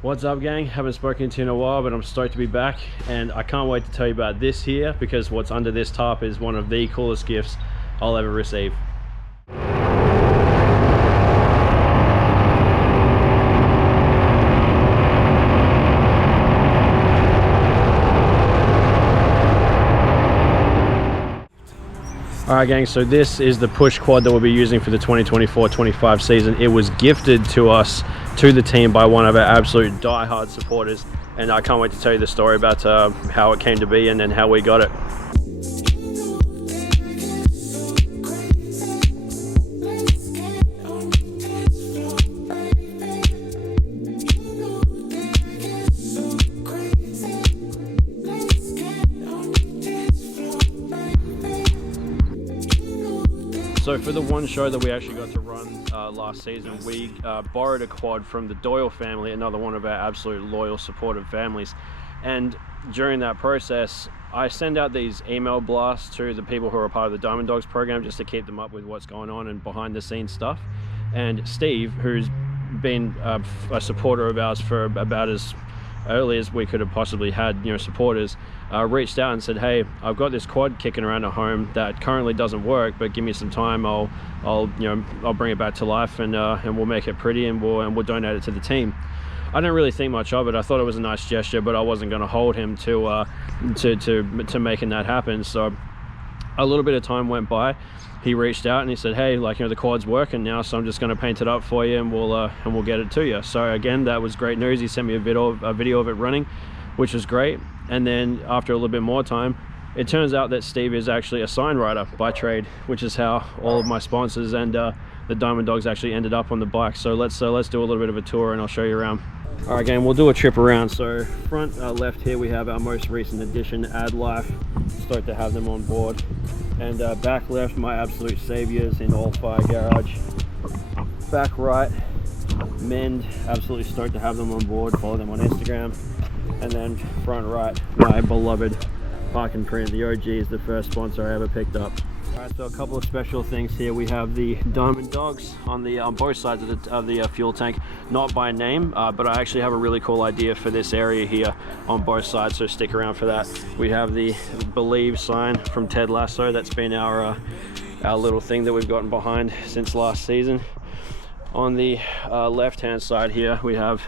What's up, gang? Haven't spoken to you in a while, but I'm stoked to be back, and I can't wait to tell you about this here, because what's under this tarp is one of the coolest gifts I'll ever receive. Alright gang, so this is the push quad that we'll be using for the 2024-25 season. It was gifted to us, to the team, by one of our absolute die-hard supporters, and I can't wait to tell you the story about how it came to be and then how we got it. So for the one show that we actually got to run last season, we borrowed a quad from the Doyle family, another one of our absolute loyal, supportive families. And during that process, I send out these email blasts to the people who are a part of the Diamond Dogs program, just to keep them up with what's going on and behind the scenes stuff. And Steve, who's been a supporter of ours for about as early as we could have possibly had, supporters, reached out and said, hey, I've got this quad kicking around at home that currently doesn't work, but give me some time, I'll bring it back to life, and we'll make it pretty, and we'll donate it to the team. I didn't really think much of it. I thought it was a nice gesture, but I wasn't going to hold him to making that happen. So a little bit of time went by. He reached out and he said, hey, the quad's working now, so I'm just going to paint it up for you, and we'll get it to you. So again, that was great news. He sent me a video of it running, which was great. And then after a little bit more time, it turns out that Steve is actually a sign rider by trade, which is how all of my sponsors and the Diamond Dogs actually ended up on the bike. So let's do a little bit of a tour, and I'll show you around. All right, gang, we'll do a trip around. So front left here, we have our most recent addition, Add Life. Stoked to have them on board. And back left, my absolute saviors in All Fire Garage. Back right, Mend. Absolutely stoked to have them on board. Follow them on Instagram. And then front right, my beloved Park and Print. The OG is the first sponsor I ever picked up. Alright, so a couple of special things here. We have the Diamond Dogs on both sides of the fuel tank, not by name, but I actually have a really cool idea for this area here on both sides, so stick around for that. We have the Believe sign from Ted Lasso. That's been our little thing that we've gotten behind since last season. On the left hand side here, we have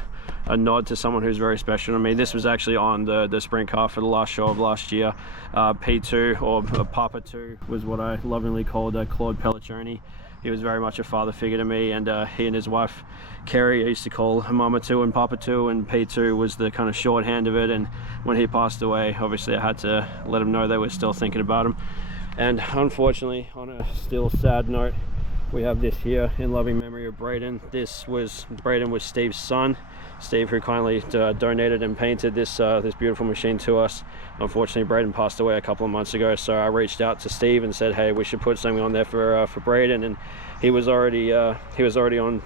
a nod to someone who's very special to me. This was actually on the sprint car for the last show of last year. P2, or Papa 2 was what I lovingly called Claude Pelliccioni. He was very much a father figure to me, and he and his wife Kerry, I used to call Mama 2 and Papa 2, and P2 was the kind of shorthand of it. And when he passed away, obviously I had to let him know they were still thinking about him. And unfortunately, on a still sad note, we have this here in loving memory of Braden. Braden was Steve's son. Steve, who kindly donated and painted this beautiful machine to us. Unfortunately, Braden passed away a couple of months ago, so I reached out to Steve and said, hey, we should put something on there for Braden, and he was already on,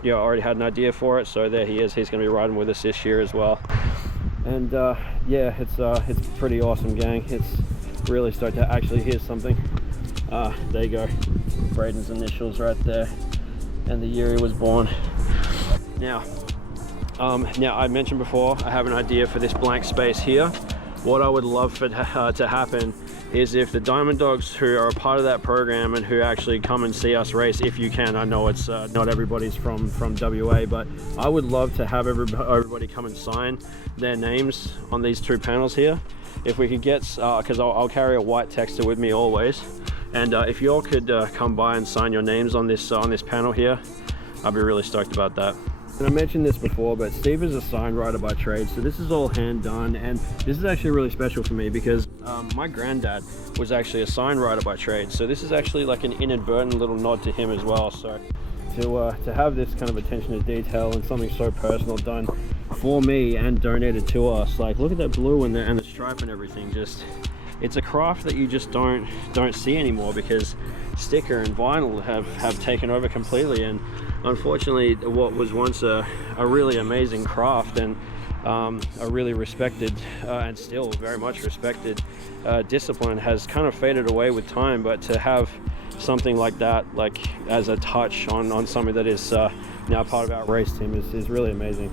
already had an idea for it. So there he is. He's going to be riding with us this year as well. And yeah, it's pretty awesome, gang. It's really stoked to actually hear something. There you go, Braden's initials right there, and the year he was born. Now I mentioned before, I have an idea for this blank space here. What I would love for to happen is if the Diamond Dogs, who are a part of that program and who actually come and see us race, if you can. I know it's not everybody's from WA, but I would love to have everybody come and sign their names on these two panels here. If we could get, because I'll carry a white texter with me always, and if you all could come by and sign your names on this panel here, I'd be really stoked about that. And I mentioned this before, but Steve is a sign writer by trade, so this is all hand done, and this is actually really special for me because my granddad was actually a sign writer by trade, so this is actually like an inadvertent little nod to him as well. So to have this kind of attention to detail and something so personal done for me and donated to us, like look at that blue and the stripe and everything. Just, it's a craft that you just don't see anymore, because sticker and vinyl have taken over completely. And unfortunately, what was once a really amazing craft and a really respected and still very much respected discipline has kind of faded away with time. But to have something like that, like as a touch on something that is now part of our race team, is really amazing.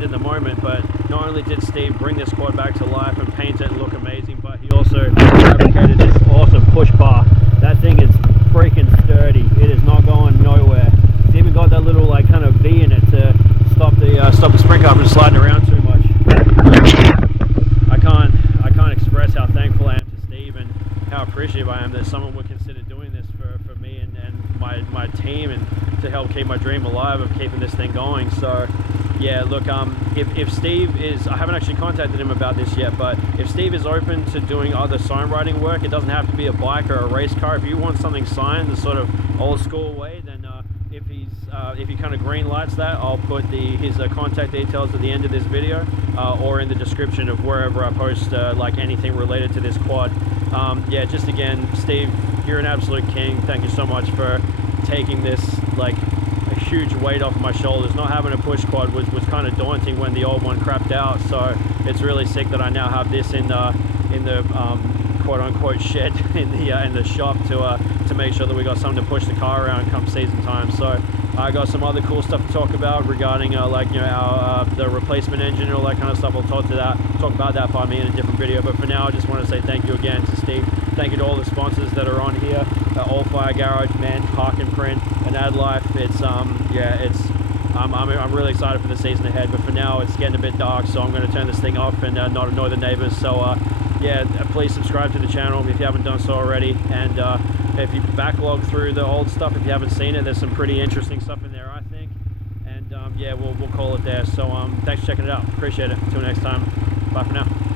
mind in the moment, but not only did Steve bring this quad back to life and paint it and look amazing, but he also fabricated this awesome push bar. That thing is freaking sturdy. It is not going nowhere. It's even got that little like kind of V in it to stop the spring car from sliding around too much. I can't express how thankful I am to Steve and how appreciative I am that someone would consider doing this for me and my team, and to help keep my dream alive of keeping this thing going. So yeah, look, if Steve is, I haven't actually contacted him about this yet, but if Steve is open to doing other sign writing work, it doesn't have to be a bike or a race car. If you want something signed the sort of old school way, then if he kind of green lights that, I'll put his contact details at the end of this video, or in the description of wherever I post like anything related to this quad. Yeah, just again, Steve, you're an absolute king. Thank you so much for taking this like a huge weight off my shoulders. Not having a push quad was kind of daunting when the old one crapped out, so it's really sick that I now have this in the quote-unquote shed in the shop to make sure that we got something to push the car around come season time. So I got some other cool stuff to talk about regarding like, you know, our the replacement engine and all that kind of stuff. I'll talk about that in a different video, but for now I just want to say thank you again to Steve. Thank you to all the sponsors that are on here, All Fire Garage, Man, Park and Print, and Ad Life. It's yeah, it's I'm really excited for the season ahead, but for now it's getting a bit dark, so I'm going to turn this thing off and not annoy the neighbors. So yeah, please subscribe to the channel if you haven't done so already, and if you backlog through the old stuff, if you haven't seen it, there's some pretty interesting stuff in there, I think. And yeah, we'll call it there. So thanks for checking it out. Appreciate it. Until next time, bye for now.